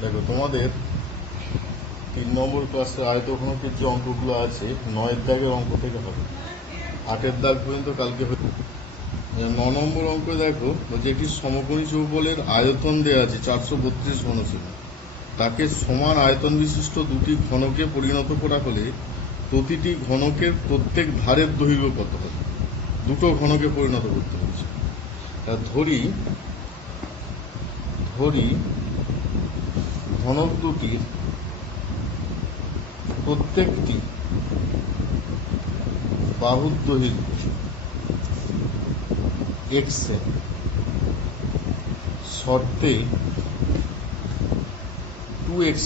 দেখো তোমাদের 3 নম্বর ক্লাসের আয়তঘনকের যে অঙ্কগুলো আছে 9 দাগের অঙ্ক থেকে হবে, 8 দাগ পর্যন্ত কালকে হয়ে 9 নম্বর অঙ্ক দেখো যে একটি সমকোণী চৌবলের আয়তন দেওয়া আছে 432 ঘনসেমি, তাকে সমান আয়তন বিশিষ্ট দুটি ঘনকে পরিণত করা হলে প্রতিটি ঘনকের প্রত্যেক ধারের দৈর্ঘ্য কত হবে? দুটো ঘনকে পরিণত করতে হচ্ছে। ধরি ঘনক দুটির প্রত্যেকটি বাহুর দৈর্ঘ্য x শর্তে 2x²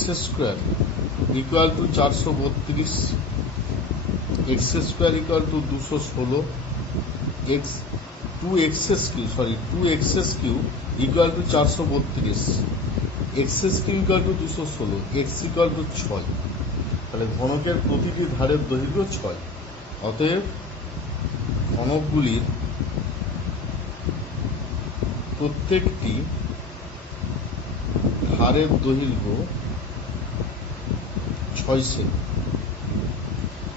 equal to 432, x² equal to 216, 2x³ equal to 432, x³ equal to 216, x equal to 6। তাহলে ঘনকের প্রতিটি ধারের দৈর্ঘ্য 6। অতএব ঘনকগুলির প্রত্যেকটি ধারের দৈর্ঘ্য 6 সেমি,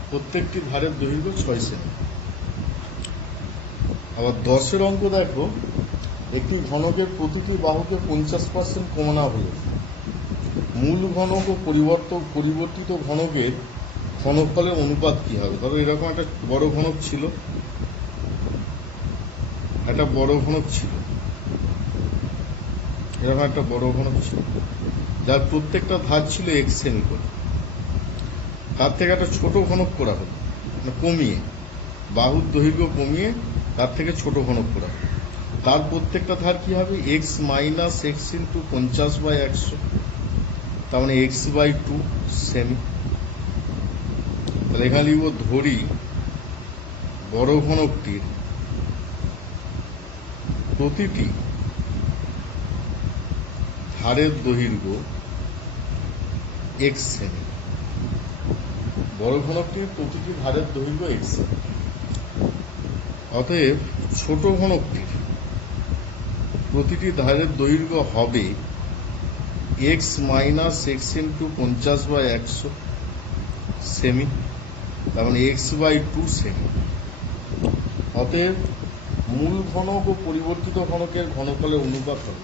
প্রত্যেকটি ধারের দৈর্ঘ্য 6 সেমি। আবার 10-এর অঙ্ক দেখো, একটি ঘনকের প্রতিটি বাহুকে 50% কমানো হলে মূল ঘনক ও পরিবর্তিত ঘনকের ঘনফলের অনুপাত কি হবে? ধরো এরকম একটা বড় ঘনক ছিল, যার প্রত্যেকটা ধার ছিল x সেমি করে। তার থেকে একটা ছোট ঘনক করা হলো, কমিয়ে বাহুর দৈর্ঘ্য কমিয়ে তার থেকে ছোট ঘনক করা হলো। তার প্রত্যেকটা ধার কি হবে? x মাইনাস x ইন্টু 50/100, তার মানে x/2 সেমি। তাহলে এখানে লিখব, ধরি বড় ঘনকটির প্রতিটি ধারের দৈর্ঘ্য x সেমি, বড় ঘনকটির প্রতিটি ধারের দৈর্ঘ্য x সেমি। অতএব ছোট ঘনকটির প্রতিটি ধারের দৈর্ঘ্য হবে x minus x into 50/100 semi, তার মানে x/2 সেমি। অতএব মূল ঘনক ও পরিবর্তিত ঘনকের ঘনফলের অনুপাত হবে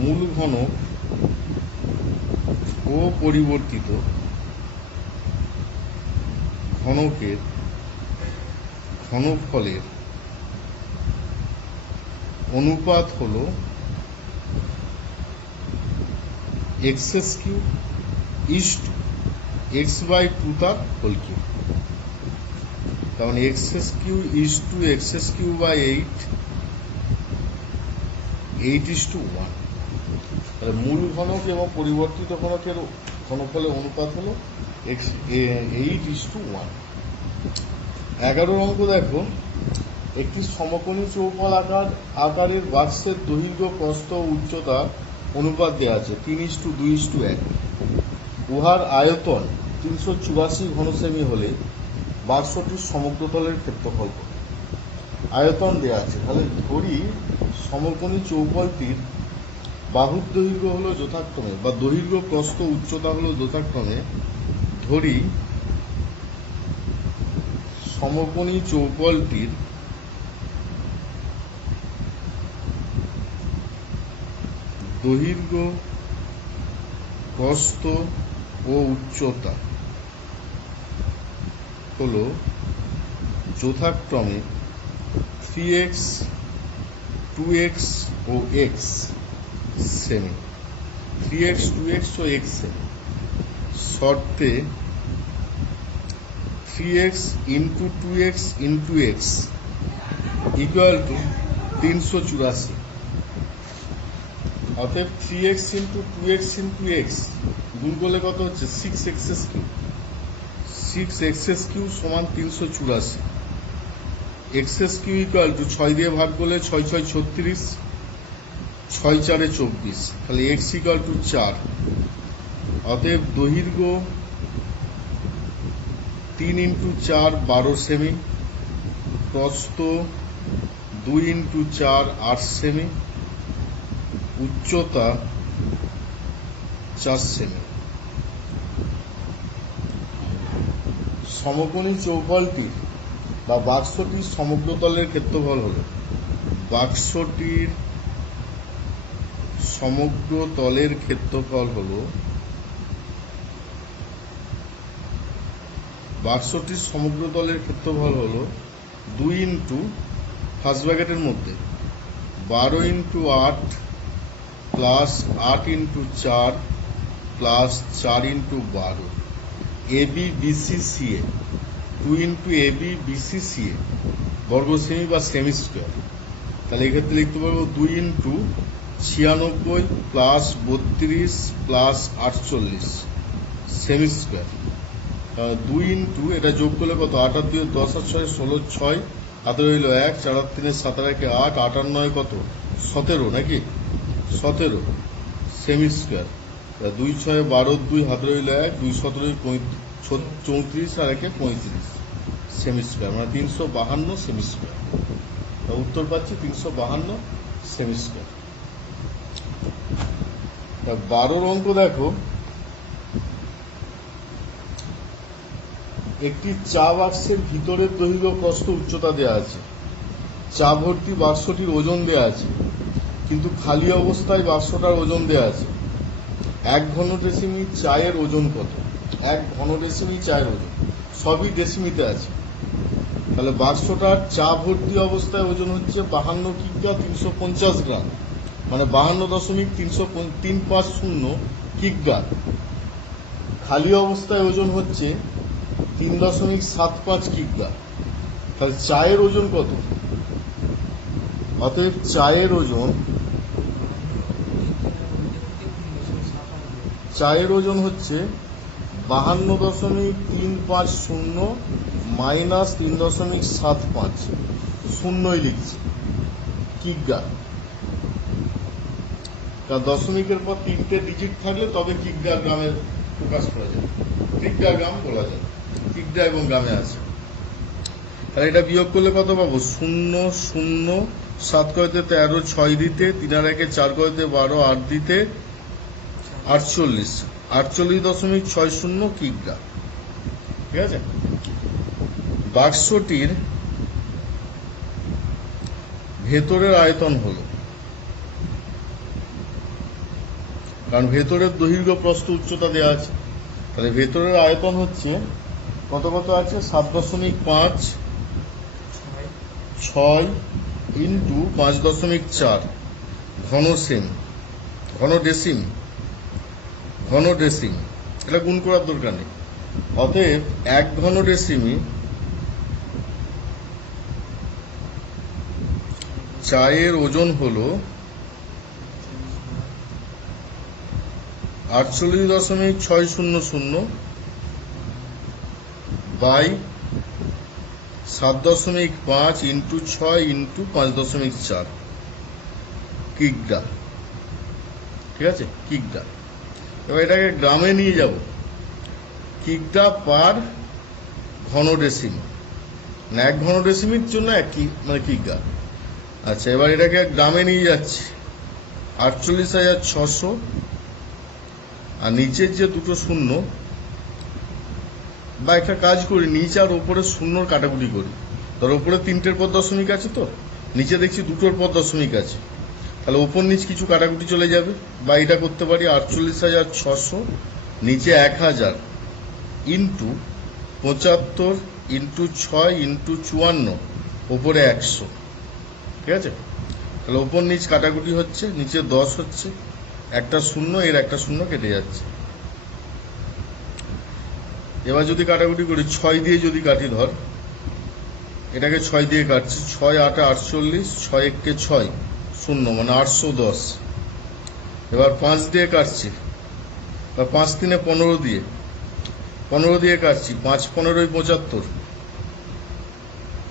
মূল ঘনক ও পরিবর্তিত ঘনকের ঘনফলের অনুপাত হল x³ ইস্টু x/2 তার হোল কিউব, তার মানে x³ ইস্টু x³/8, 8:1। তাহলে মূল ঘনক এবং পরিবর্তিত ঘনকের ঘনফলের অনুপাত হলো 8:1। 11 অঙ্ক দেখো, একটি সমকোণী চৌকোণ আকারের বাক্সের দৈর্ঘ্য, প্রস্থ ও উচ্চতা অনুপাত দেওয়া আছে 3:2:1। উহার আয়তন 384 ঘনসেমি হলে বাক্সটির সমগ্রতলের ক্ষেত্রফল কত? আয়তন দেওয়া আছে। তাহলে ধরি সমকোণী চৌকোণটির বাহুর দৈর্ঘ্য হলো যথাক্রমে, বা দৈর্ঘ্য, প্রস্থ, উচ্চতা হলো যথাক্রমে, ধরি সমকোণী চৌকোণটির দৈর্ঘ্য, প্রস্থ ও উচ্চতা হল যথাক্রমে 3x, 2x ও x সেমি, 3x, 2x ও x সেমি, শর্তে 3x into 2x into x equal to 384। অতএব 3x into 2x into x গুণ করলে কত হচ্ছে? 6x³ 6x³ সমান 384, x³ ইকুয়াল টু 6 দিয়ে ভাগ করলে 6 6 36, 6 4 24, তাহলে x ইকুয়াল টু 4। অতএব দৈর্ঘ্য 3 ইন্টু 4 12 সেমি, প্রস্থ 2 ইন্টু 4 8 সেমি, উচ্চতা 4 সেমি। সমকোণী চৌপালটির বা বাক্সটির সমগ্র তলের ক্ষেত্রফল হলো, বাক্সটির সমগ্র তলের ক্ষেত্রফল হলো, বাক্সটির সমগ্র তলের ক্ষেত্রফল হলো 2 ইন্টু ফার্স্ট ব্র্যাকেটের মধ্যে 12 into 8 plus 8 into 4 plus 4 into 12 AB BC CA, 2 into AB BC CA বর্গ সেমি বা সেমি স্কোয়ার। তাহলে এক্ষেত্রে লিখতে পারবো 2 ইন্টু 96 প্লাস 32 প্লাস 48 সেমি স্কোয়ার। 2 ইন্টু এটা যোগ করলে কত, 8 আর 2 10 আর 6 16 6 হাতে রইল 1, 4 আর 3 7 আর 1 8, 8 আর 9 কত 17 নাকি 17 সেমি স্কোয়ার। 2 6 12 2 হাতে রইল 1, 2 17 34 আর 1 35 সেমি স্কোয়ার, মানে 352 সেমি স্কোয়ার। উত্তর পাচ্ছি 352 সেমি স্কোয়ার। 12 অঙ্ক দেখো, একটি চা বাক্সের ভিতরের দৈর্ঘ্য প্রস্থ উচ্চতা দেওয়া আছে, চা ভর্তি বাক্সটির ওজন দেওয়া আছে, কিন্তু খালি অবস্থায় বাক্সটার ওজন দেওয়া আছে 1 ঘন ডেসিমি। চায়ের ওজন কত? 1 ঘন ডেসিমি চায়ের ওজন, সবই ডেসিমিতে আছে। তাহলে বাক্সটার চা ভর্তি অবস্থায় ওজন হচ্ছে 52 কিগ্রা 350 গ্রাম, মানে 52.350 কিগ্রা। খালি অবস্থায় ওজন হচ্ছে 3.75 কিগ্রা। তাহলে চায়ের ওজন কত? অতএব চায়ের ওজন হচ্ছে 52.350 মাইনাস 3.75, শূন্যই লিখছি, কিগ্রা। কারণ দশমিকের পর 3টে ডিজিট থাকলে তবে কিগ্রা গ্রামে প্রকাশ করা যায়, কিগ্রা গ্রাম বলা যায়, কিগ্রা এবং গ্রামে আছে। তাহলে এটা বিয়োগ করলে কত পাবো? 0 0 7 কয়তে 13, 6 দিতে 3 আর 1 4 কয়তে 12, 8 দিতে 48, 48.60 কিগ্রা। ঠিক আছে। বাক্সটির ভেতরের আয়তন হলো, কারণ ভেতরের দৈর্ঘ্য প্রস্থ উচ্চতা দেওয়া আছে, তাহলে ভেতরের আয়তন হচ্ছে কত কত আছে 7.5 6 ইন্টু 5.4 ঘন সেম, ঘন ডেসিম, ঘন ডেসিম, এটা গুণ করার দরকার নেই। অতএব 1 ঘন ডেসিমি চায়ের ওজন হলো 48.600 বাই 7.5 ইন্টু 6 ইন্টু 5.4 কিগ্রা। ঠিক আছে, কিগ্রা। এবার এটাকে গ্রামে নিয়ে যাব, কিগ্রা পার ঘন ডেসিমি, না 1 ঘন ডেসিমির জন্য 1 মানে কিগ্রা। আচ্ছা, এবার এটাকে গ্রামে নিয়ে যাচ্ছি, 48,600 আর নিচের যে দুটো শূন্য, বা একটা কাজ করি, নিচে আর ওপরে শূন্যর কাটাকুটি করি। ধর ওপরে 3টের পর দশমিক আছে, তো নিচে দেখছি 2টোর পর দশমিক আছে, তাহলে ওপর নিচ কিছু কাটাকুটি চলে যাবে। বা এটা করতে পারি 48,600 নিচে 1000 ইন্টু 75 ইন্টু 6 ইন্টু 54 ওপরে 100। ঠিক আছে, তাহলে ওপর নিচ কাটাকুটি হচ্ছে, নিচে 10 হচ্ছে, একটা শূন্য, এর একটা শূন্য কেটে যাচ্ছে। এবার যদি কাটাকুটি করি 6 দিয়ে যদি কাটি, ধর এটাকে 6 দিয়ে কাটছি, 6 8 48, 6 1 6 শূন্য, মানে 810। এবার 5 দিয়ে কাটছি, বা 5 3 15 দিয়ে, 15 দিয়ে কাটছি, 5 15 75,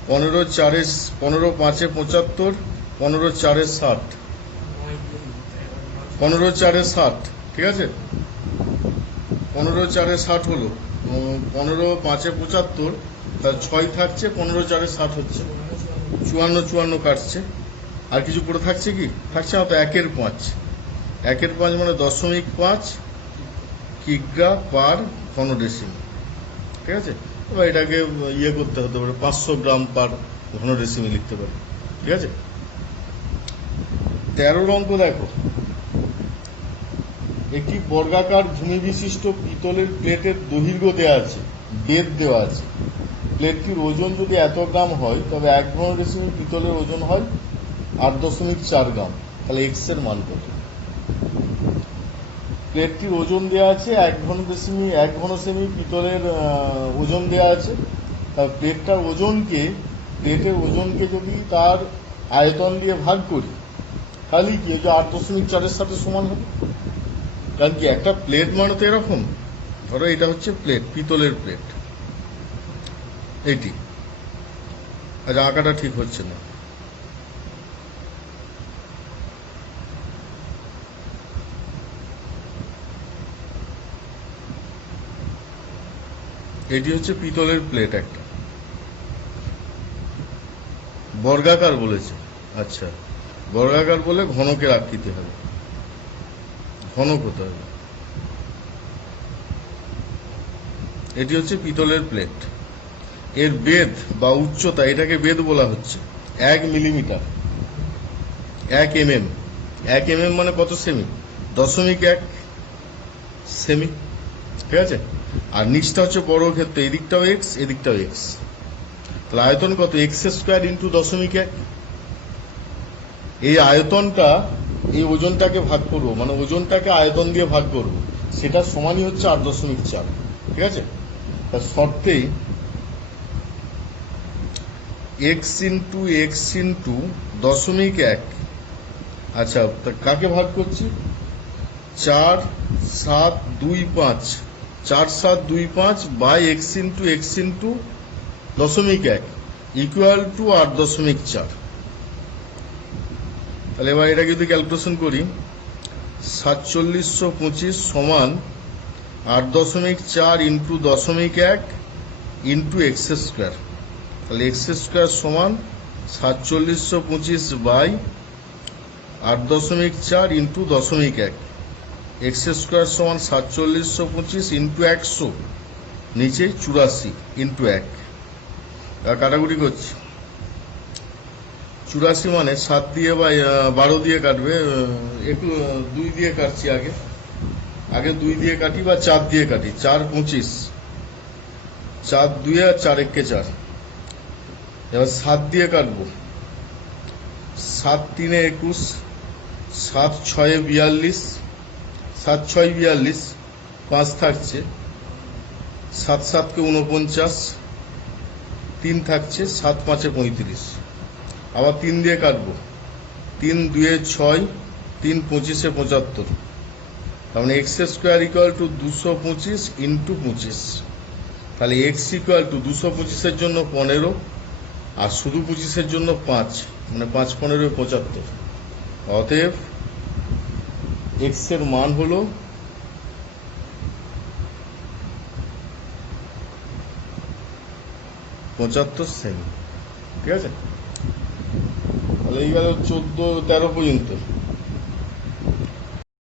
15 4 15 5 75, 15 4 60, 15 4 60। ঠিক আছে, 15 4 60 হলো, 15 5 75, তার 6 থাকছে, 15 4 60 হচ্ছে, 54 54 কাটছে। আর কিছু পড়ে থাকছে কি? থাকছে না তো, 1 এর 5, 1 এর 5 মানে 0.5 কিগ্রা পার ঘন ডেসিমি, ঠিক আছে। এবার এটাকে ইয়ে করতে হতে পারে, 500 গ্রাম পার ঘন ডেসিমি লিখতে পারে, ঠিক আছে। 13 অঙ্ক দেখো, একটি বর্গাকার ভূমি বিশিষ্ট পিতলের প্লেটের দৈর্ঘ্য দেওয়া আছে, বেদ দেওয়া আছে। প্লেটটির ওজন যদি এত গ্রাম হয় তবে 1 ঘন ডেসিমি পিতলের ওজন হয় 8.4 গ্রাম। তাহলে এক্স এর মান কত? প্লেটটির ওজন দেওয়া আছে 1 ঘন সেমি পিতলের ওজন দেওয়া আছে। প্লেটের ওজনকে যদি তার আয়তন দিয়ে ভাগ করি তাহলে কি 8.4-এর সাথে সমান হবে। কারণ কি একটা প্লেট মানে তো এরকম, ধরো এটা হচ্ছে প্লেট, পিতলের প্লেট এইটি। আচ্ছা, আঁকাটা ঠিক হচ্ছে না। এটি হচ্ছে পিতলের প্লেট একটা, বর্গাকার বলেছে। আচ্ছা, বর্গাকার বলে ঘনকের আকৃতি হবে, ঘনক হতে হবে। এটি হচ্ছে পিতলের প্লেট, এর বেধ বা উচ্চতা, এটাকে বেধ বলা হচ্ছে 1 মিলিমিটার, 1 mm। 1 mm মানে কত সেমি? 0.1 সেমি, ঠিক আছে। আর নিচটা হচ্ছে বর্গক্ষেত্র, এদিকটাও এক্স এদিকটাও এক্স। তাহলে আয়তন কত? x² into 0.1। এই আয়তনটা এই ওজনটাকে ভাগ করবো, মানে ওজনটাকে আয়তন দিয়ে ভাগ করবো, সেটা সমানই হচ্ছে 8.4, ঠিক আছে। তার শর্তেই x ইন্টু 0.1। আচ্ছা, কাকে ভাগ করছি? 4, 7, 2, 5, 4, 7, 2, 5 by x into 0.1 equal to 8.4। তাহলে এবার এটা যদি ক্যালকুলেশন করি, 4725 সমান 8.4 ইন্টু 0.1 ইন্টু x²। তাহলে x² সমান 4725 বাই 8.4 ইন্টু 0.1। x² সমান 4725 ইন্টু 100, নিচে 84 ইন্টু 1। কাটাকুটি করছি, 84 মানে 7 দিয়ে বা 12 দিয়ে কাটবে, একটু 2 দিয়ে কাটছি, আগে 2 দিয়ে কাটি বা 4 দিয়ে কাটি। 4 25, 4 2 আর 4 1 4। এবার 7 দিয়ে কাটবো, 7 3 21, 7 6 42, 7 6 42, 5 থাকছে, 7 7 49, 3 থাকছে, 7 5 35। আবার 3 দিয়ে কাটবো, 3 2 6, 3 25 75। তার মানে x² ইকুয়াল টু 225 ইন্টু 25। তাহলে x ইকুয়াল টু 225-এর জন্য 15 আর শুধু 25-এর জন্য 5, মানে 5 15 75। অতএব x এর মান হলো 75 সেমি, ঠিক আছে। তাহলে এই গেল 14 13 পর্যন্ত।